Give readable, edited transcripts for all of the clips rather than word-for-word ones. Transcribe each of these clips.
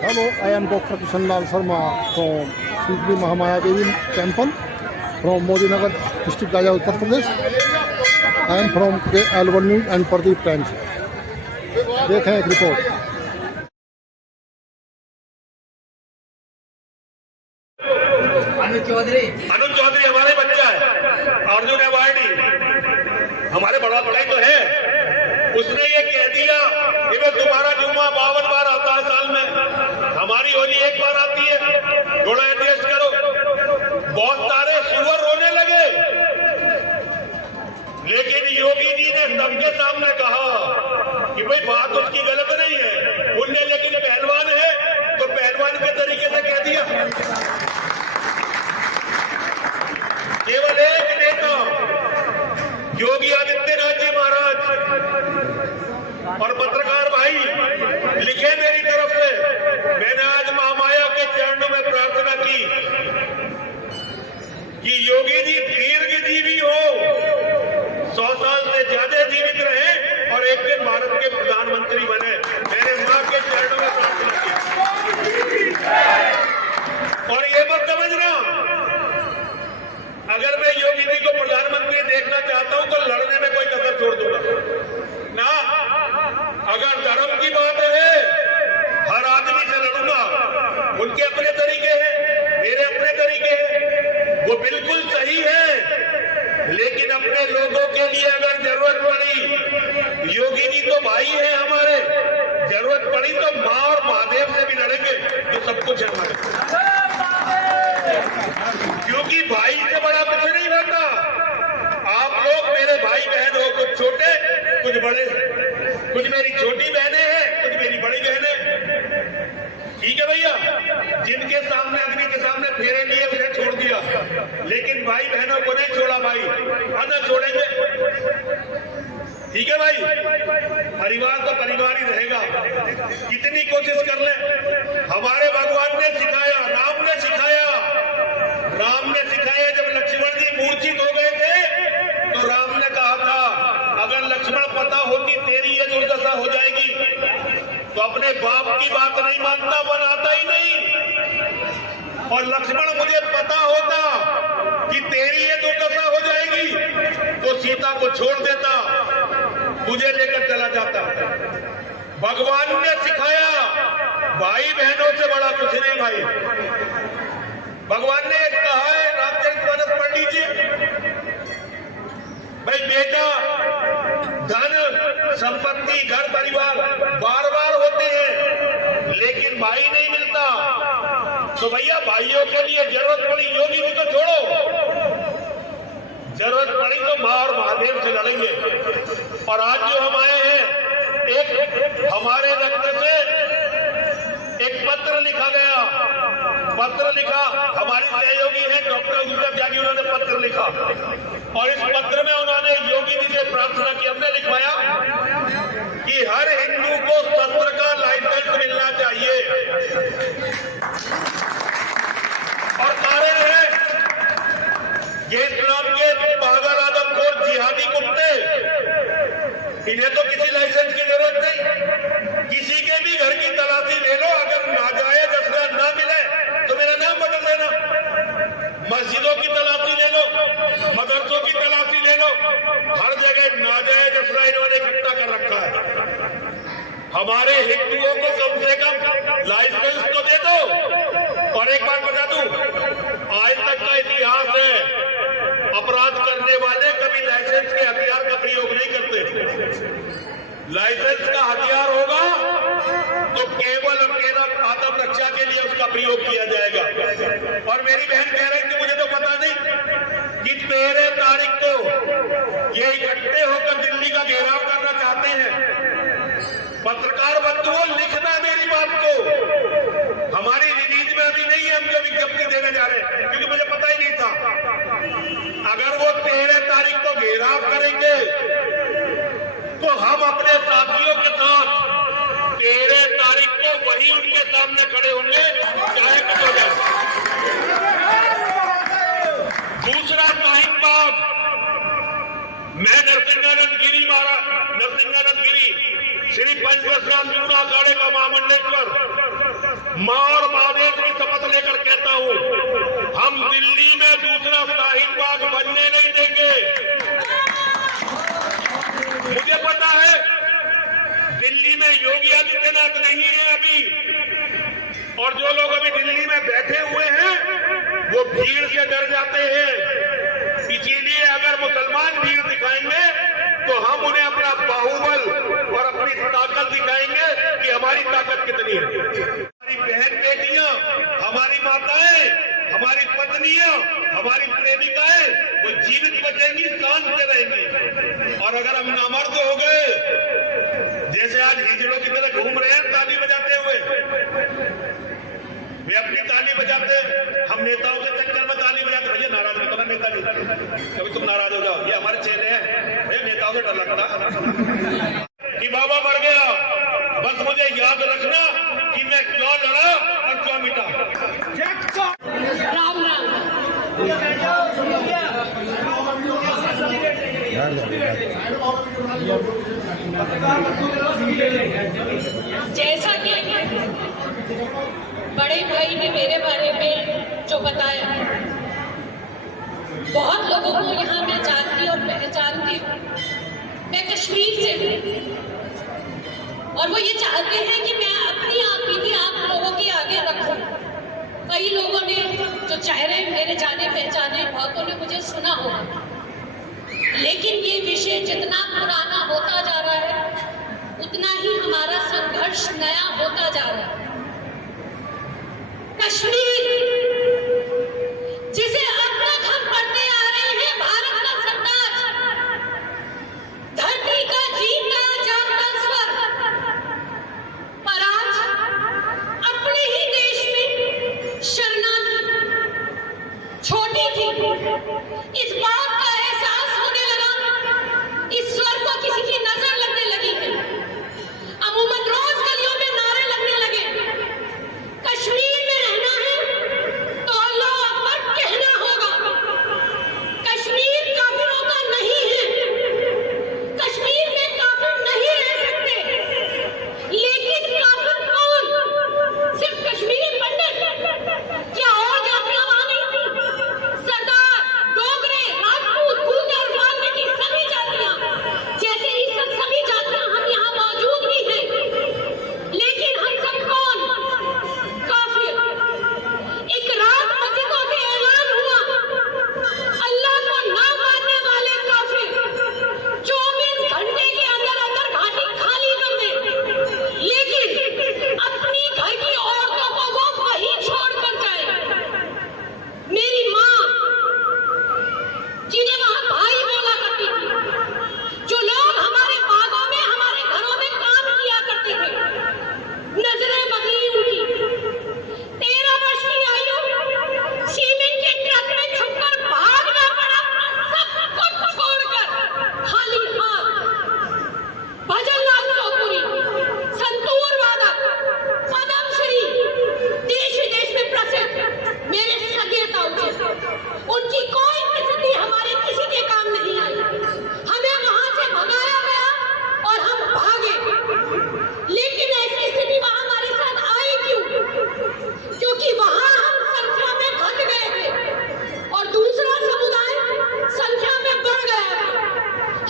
Hello, I am Dr. Kishan Lal Sharma from Sri Mahamaya Devi Temple from Modinagar district, Gaya, Uttar Pradesh. I am from L1 News and Pradeep Times. देखें एक report. अनुज चौधरी हमारे बच्चा है, Arjun awardee हमारे बड़ा भाई तो है। उसने ये कह दिया कि मैं तुम्हारा जुम्मा 52 बार आता है साल में, हमारी होली एक बार आती है, थोड़ा एडजस्ट करो। बहुत सारे सुअर रोने लगे, लेकिन योगी जी ने सबके सामने कहा कि भाई बात उसकी गलत नहीं है। उनने लेकिन पहलवान है तो पहलवान के तरीके से कह दिया। केवल एक नेता योगी आदित्यनाथ जी महाराज और पत्रकार भाई लिखे मेरी तरफ से, मैंने आज महामाया के चरणों में प्रार्थना की कि योगी जी दीर्घजीवी हो, 100 साल से ज्यादा जीवित रहे और एक दिन भारत के प्रधानमंत्री बने। मैंने मां के चरणों में प्रार्थना की। और ये मत समझना, अगर मैं योगी जी को प्रधानमंत्री देखना चाहता हूं तो लड़ने में कोई कसर छोड़ दूंगा ना। अगर धर्म की बात है, हर आदमी से लड़ूंगा। उनके अपने तरीके हैं, मेरे अपने तरीके हैं, वो बिल्कुल सही है। लेकिन अपने लोगों के लिए अगर जरूरत पड़ी, योगी जी तो भाई है हमारे, जरूरत पड़ी तो मां और महादेव से भी लड़ेंगे, जो सब कुछ है हमारे। क्योंकि भाई से बड़ा कुछ नहीं होता। आप लोग मेरे भाई बहन हो, कुछ छोटे कुछ बड़े, कुछ मेरी छोटी बहनें हैं, कुछ मेरी बड़ी बहनें। ठीक है भैया, जिनके सामने अग्नि के सामने फेरे लिए उन्हें छोड़ दिया, लेकिन भाई बहनों को नहीं छोड़ा। भाई न छोड़ेंगे। ठीक है भाई, परिवार तो परिवार ही रहेगा। कितनी कोशिश कर ले, हमारे भगवान ने सिखाया, राम ने सिखाया। राम ने सिखाया, जब लक्ष्मण जी मूर्छित हो गए थे तो राम ने कहा था, अगर लक्ष्मण पता होती तेरी ये दुर्दशा हो जाएगी तो अपने बाप की बात नहीं मानता, बनाता ही नहीं। और लक्ष्मण मुझे पता होता कि तेरी ये दुर्दशा हो जाएगी तो सीता को छोड़ देता, तुझे लेकर चला जाता। भगवान ने सिखाया, भाई बहनों से बड़ा कुछ नहीं भाई। भगवान ने एक कहा है, रामचरितमानस पढ़ लीजिए भाई। बेटा, धन, संपत्ति, घर परिवार बार बार होते हैं, लेकिन भाई नहीं मिलता। तो भैया भाइयों के लिए जरूरत पड़ी, योगी जी को छोड़ो, जरूरत पड़ी तो मां और महादेव से लड़ेंगे। और आज जो हम आए हैं, एक हमारे रक्त से एक पत्र लिखा गया। पत्र लिखा, हमारी सहयोगी है डॉक्टर उषा त्यागी, उन्होंने पत्र लिखा और इस पत्र में उन्होंने योगी जी से प्रार्थना की। हमने लिखवाया कि हर हिंदू को शस्त्र का लाइसेंस मिलना चाहिए। और कारण है, ये इस्लाम के पागल आदमखोर जिहादी कुत्ते, इन्हें तो किसी लाइसेंस की जरूरत नहीं। किसी के भी घर की तलाशी ले लो, अगर नाजायज असला ना मिले तो मेरा नाम बदल देना। मस्जिदों की तलाशी ले लो, मदरसों की तलाशी ले लो, हर जगह नाजायज असला इन्होंने इकट्ठा कर रखा है। हमारे हिंदुओं को कम से कम लाइसेंस तो दे दो। और एक बात बता दूं, आज तक का इतिहास है, अपराध करने वाले कभी लाइसेंस के हथियार का प्रयोग नहीं करते। लाइसेंस का हथियार होगा तो केवल अकेला आत्मरक्षा के लिए उसका प्रयोग किया जाएगा। और मेरी बहन कह रही थी, मुझे तो पता नहीं कि 13 तारीख को ये इकट्ठे होकर दिल्ली का घेराव करना चाहते हैं। पत्रकार बंधुओं, लिखना मेरी बात को, हमारी रिलीज में अभी नहीं है, हम जो विज्ञप्ति देने जा रहे हैं, क्योंकि मुझे पता ही नहीं था। अगर वो 13 तारीख को घेराव करेंगे तो हम अपने साथियों के साथ 13 तारीख को वही उनके सामने खड़े होंगे, चाहे कुछ हो जाए। दूसरा शाहीन बाग, मैं नरसिंहानंद गिरी श्री पंच परशुराम जूना अखाड़े का महामंडलेश्वर मां और महादेव की शपथ लेकर कहता हूं, हम दिल्ली में दूसरा शाहीन बाग बनने नहीं देंगे। मुझे पता है दिल्ली में योगी आदित्यनाथ नहीं है अभी, और जो लोग अभी दिल्ली में बैठे हुए हैं वो भीड़ से डर जाते हैं। इसीलिए अगर मुसलमान भीड़ दिखाएंगे तो हम उन्हें अपना बाहुबल और अपनी ताकत दिखाएंगे कि हमारी ताकत कितनी है। हमारी बहन बेटियां, हमारी माताएं, हमारी पत्नियां, हमारी प्रेमिकाएं वो जीवित बचेंगी, शांत से रहेंगी। और अगर हम नामर्द हो गए, जैसे आज हिजड़ों की तरह घूम रहे हैं ताली बजाते हुए, वे अपनी ताली बजाते, हम नेताओं के चक्कर में ताली बजाते। भैया नाराज मत होना, नेता नहीं, कभी तुम नाराज हो जाओ, ये हमारे चेहरे हैं। भैया नेताओं से डर लगता कि बाबा मर गया, बस मुझे याद रखना कि मैं क्यों लड़ा और क्यों मिटा। राम राम। जैसा कि बड़े भाई ने मेरे बारे में जो बताया, बहुत लोगों को यहाँ मैं जानती और पहचानती हूँ। मैं कश्मीर से हूँ और वो ये चाहते हैं कि मैं अपनी आपबीती आप लोगों के आगे रखूं। कई लोगों ने जो चेहरे मेरे जाने पहचाने, बहुतों ने मुझे सुना होगा, लेकिन ये विषय जितना पुराना होता जा रहा है उतना ही हमारा संघर्ष नया होता जा रहा है। कश्मीर जिसे अब तक हम पढ़ते आ रहे हैं भारत का सरताज, धरती का जीता जागता स्वर, पर आज अपने ही देश में शरणार्थी छोटी थी। इस बात का एहसास होने लगा, इस स्वर को किसी की नजर लगने लगी है। अमूमन रोज गलियों में नारे लगने लगे, कश्मीर में रहना है तो अल्लाह अकबर कहना होगा। कश्मीर काफिरों का नहीं है, कश्मीर में काफिर नहीं रह सकते। लेकिन काफिर कौन? सिर्फ कश्मीरी पंडित? क्या और जातियां वहां नहीं थी? सरदार, डोगरे, राजपूत, गुर्जर, वाल्मीकि, सभी जातियां, जैसे ही सभी जातियां हम यहाँ मौजूद भी हैं। लेकिन हम सब कौन? काफिर। एक रात मस्जिदों से ऐलान हुआ, अल्लाह को ना मानने वाले काफिर 24 घंटे के अंदर अंदर घाटी खाली कर दे। लेकिन अपनी घर की औरतों को वो वहीं छोड़कर जाए। मेरी माँ, जिन्हें वहां भाई बोला करती थी, जो लोग हमारे बागों में, हमारे घरों में काम किया करते थे, नजरें बदली उनकी। 13 वर्ष की आयु, सीमेंट के ट्रक में छुपकर भागना पड़ा, सब कुछ छोड़कर खाली हाथ। भजनलाल चौधरी, संतूर वादक, पद्मश्री, देश विदेश में प्रसिद्ध मेरे सगे ताऊ थे। उनकी कोई प्रसिद्धि हमारे किसी के काम नहीं आई। हमें वहां से भगाया गया और हम भागे। लेकिन ऐसी स्थिति वहां हमारे साथ आई क्यों? क्योंकि वहां हम संख्या में घट गए थे और दूसरा समुदाय संख्या में बढ़ गया था।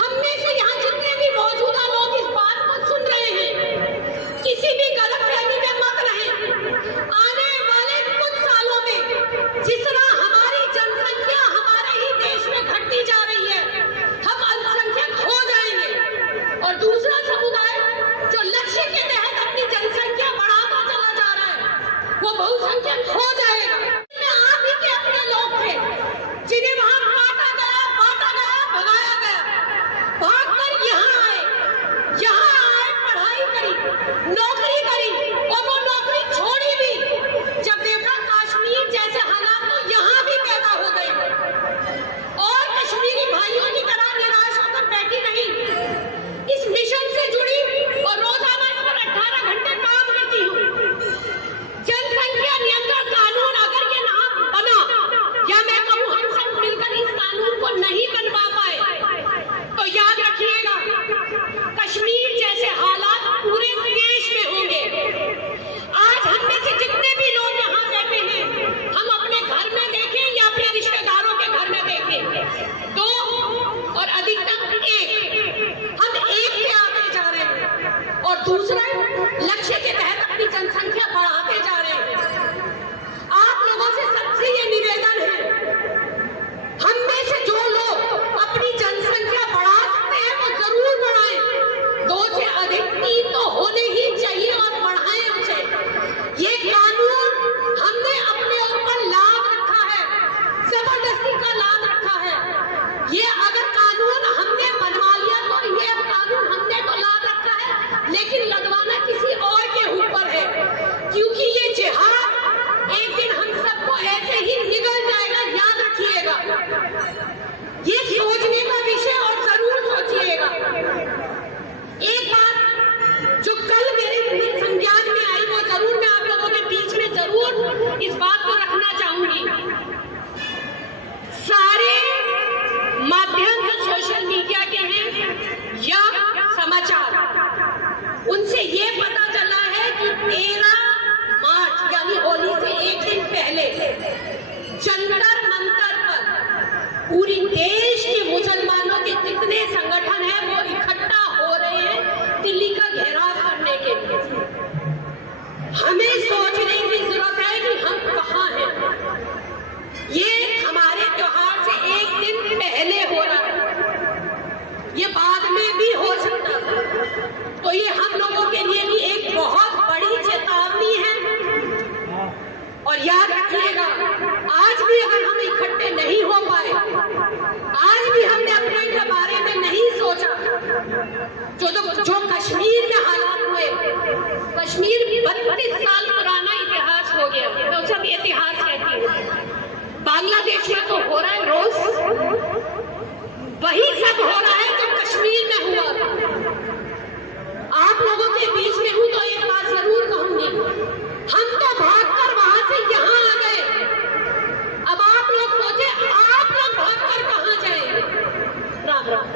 हम में से यहाँ जितने भी मौजूदा लोग इस बात को सुन रहे हैं, किसी भी गलतफहमी में मत रहें। आने वाले कुछ सालों में जिस तरह हमारी जनसंख्या हमारे ही देश में घटती जा रही है, हम अल्पसंख्यक हो जाएंगे और दूसरा समुदाय जो लक्ष्य के तहत अपनी जनसंख्या बढ़ाता चला जा रहा है, वो बहुसंख्यक हो जाएगा। आप ही के अपने लोग थे जिन्हें वहां काटा गया, बांटा गया, भगाया गया। भागकर यहाँ आए, पढ़ाई करी, नौकरी करी और वो नौकरी छोड़ी भी। जब देखा कश्मीर जैसे हालात, तो यहाँ भी पैदा हो गए और कश्मीरी भाइयों की तरह निराश होकर बैठी नहीं। इस मिशन से जुड़ी और रोजाना इस पर 18 घंटे काम करती हूँ। जनसंख्या नियंत्रण कानून अगर ये ना बना, या मैं कहूँ हम सब मिलकर इस कानून को नहीं बनवा पाए, तो याद रखिएगा कश्मीर जैसे हालात पूरे देश में होंगे। आज हम में से जितने बाद में भी हो सकता था। तो ये हम लोगों के लिए भी एक बहुत बड़ी चेतावनी है। और याद रखिएगा, आज भी अगर हम इकट्ठे नहीं हो पाए, आज भी हमने अपने के बारे में नहीं सोचा, जो कश्मीर में हालात हुए, कश्मीर 32 साल पुराना इतिहास हो गया, मैं उसे भी इतिहास कहती हूँ। बांग्लादेश में तो हो रहा है रोज, वही सब हो रहा है जो कश्मीर में हुआ था। आप लोगों के बीच में हूं तो एक बात जरूर कहूंगी, हम तो भागकर वहां से यहाँ आ गए। अब आप लोग सोचे, आप लोग भागकर कहां जाएंगे? राम राम।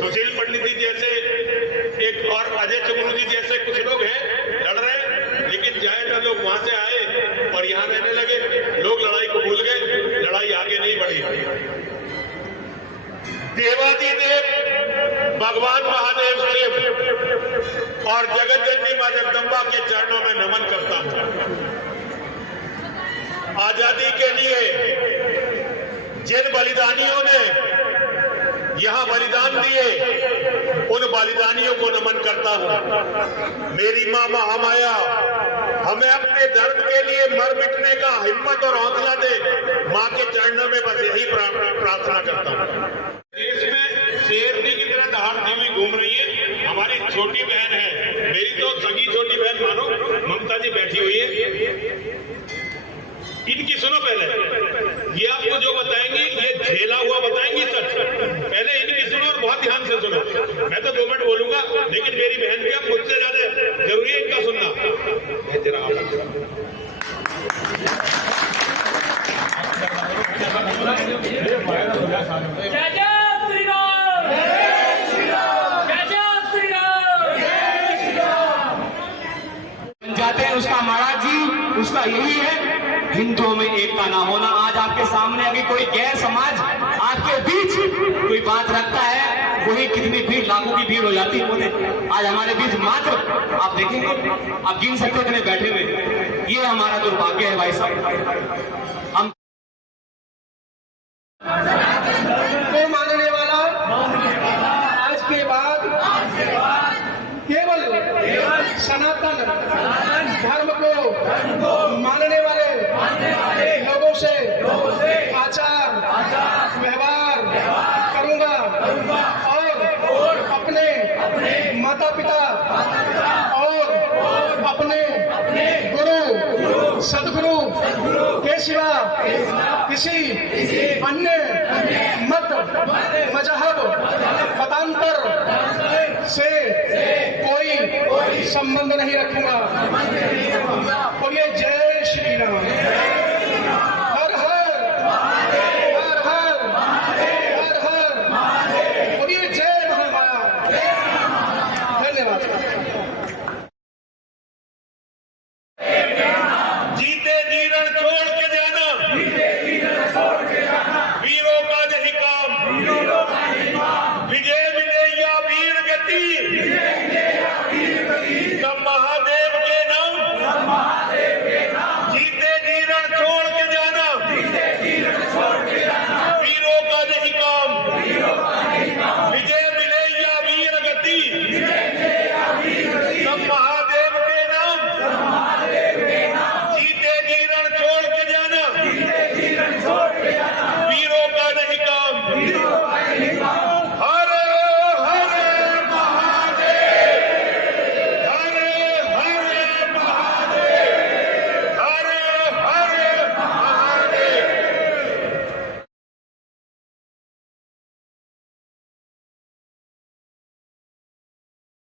सुशील पंडित जी जैसे एक और अजय चमरू जी जैसे कुछ लोग हैं लड़ रहे हैं, लेकिन ज्यादा लोग वहां से आए और यहाँ रहने लगे। लोग लड़ाई को भूल गए, लड़ाई आगे नहीं बढ़ी। देवादिदेव भगवान महादेव शिव और जगत जननी मां जगदम्बा के चरणों में नमन करता हूं। आजादी के लिए जिन बलिदानियों ने यहां बलिदान दिए, उन बलिदानियों को नमन करता हूं। मेरी मां महामाया हमें अपने दर्द के लिए मर मिटने का हिम्मत और हौसला दे। मां के चरणों में बस यही प्रार्थना करता हूं। देश में शेरनी की तरह दहाड़ती हुई घूम रही है हमारी छोटी बहन है, मेरी तो सगी छोटी बहन मानो, ममता जी बैठी हुई है। इनकी सुनो, पहले ये आपको जो बताएंगी ये झेला हुआ बताएंगी सच। पहले इनकी सुनो और बहुत ध्यान से सुनो। मैं तो 2 मिनट बोलूंगा, लेकिन मेरी बहन क्या मुझसे ज्यादा जरूरी है इनका सुनना। जरा जाते हैं उसका महाराज जी, उसका यही है हिंदुओं में एकता ना होना। आज आपके सामने अभी कोई गैर समाज आपके बीच कोई बात रखता है, वही कितनी भीड़, लाखों की भीड़ हो जाती है। आज हमारे बीच मात्र आप देखेंगे, आप गिन सकते हो कितने बैठे हुए। ये हमारा दुर्भाग्य है भाई साहब। हम को मानने वाला आज के बाद केवल सनातन धर्म को मानने वाले लोगों से आचार व्यवहार करूंगा और अपने माता पिता और अपने गुरु सदगुरु के सिवा किसी अन्य मत मजहब मतांतर से कोई संबंध नहीं रखूंगा। बोलिए जय श्री राम।